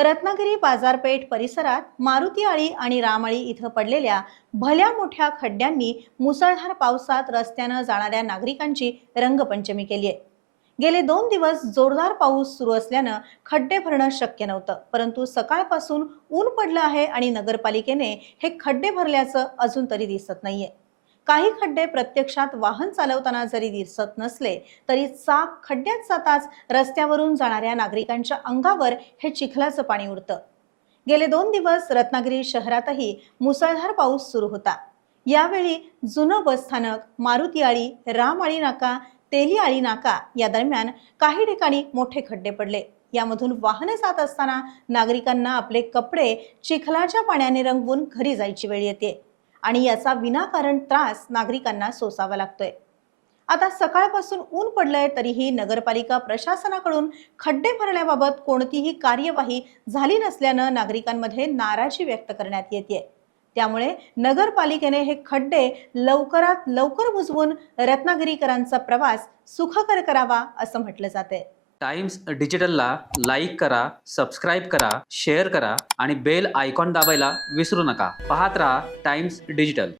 रत्नागिरी बाजारपेठ परिसरात मारुती आळी आणि रामआळी इथं पडलेल्या भल्या मोठ्या खड्ड्यांनी मुसळधार पावसात रस्त्यानं जाणाऱ्या नागरिकांची रंगपंचमी केली आहे। गेले 2 दिवस जोरदार पाऊस सुरू असल्यानं खड्डे भरणं शक्य नव्हतं, परंतु सकाळपासून ऊन पडलं आहे आणि नगरपालिकेने हे खड्डे भरल्याचं अजून तरी दिसत नाहीये। काही खड्डे प्रत्यक्षात वाहन चालवताना जरी दिसत नसले तरी चाक खड्ड्यात जाताच रस्त्यावरून जाणाऱ्या नागरिकांच्या अंगावर हे चिखलाचं पाणी उडतं। गेले 2 दिवस रत्नागिरी शहरातही मुसळधार पाऊस सुरू होता। यावेळी जुनं बसस्थानक, मारुती आळी, रामआळी नाका, तेली आळी नाका या दरम्यान काही ठिकाणी मोठे खड्डे पडले। यामधून वाहने जात असताना नागरिकांना आपले कपडे चिखलाच्या पाण्याने रंगवून घरी जायची वेळ येते आणि याचा विनाकारण त्रास नागरिकांना सोसावा लागतोय। आता सकाळपासून ऊन पडलंय तरीही नगरपालिका प्रशासनाकडून खड्डे भरण्याबाबत कोणतीही कार्यवाही झाली नसल्यानं नागरिकांमध्ये नाराजी व्यक्त करण्यात येते। त्यामुळे नगरपालिकेने हे खड्डे लवकरात लवकर बुजवून रत्नागिरीकरांचा प्रवास सुखकर करावा असं म्हटलं जातंय। टाइम्स डिजिटलला लाईक करा, सबस्क्राईब करा, शेअर करा आणि बेल आयकॉन दाबायला विसरू नका। पाहत रहा टाइम्स डिजिटल।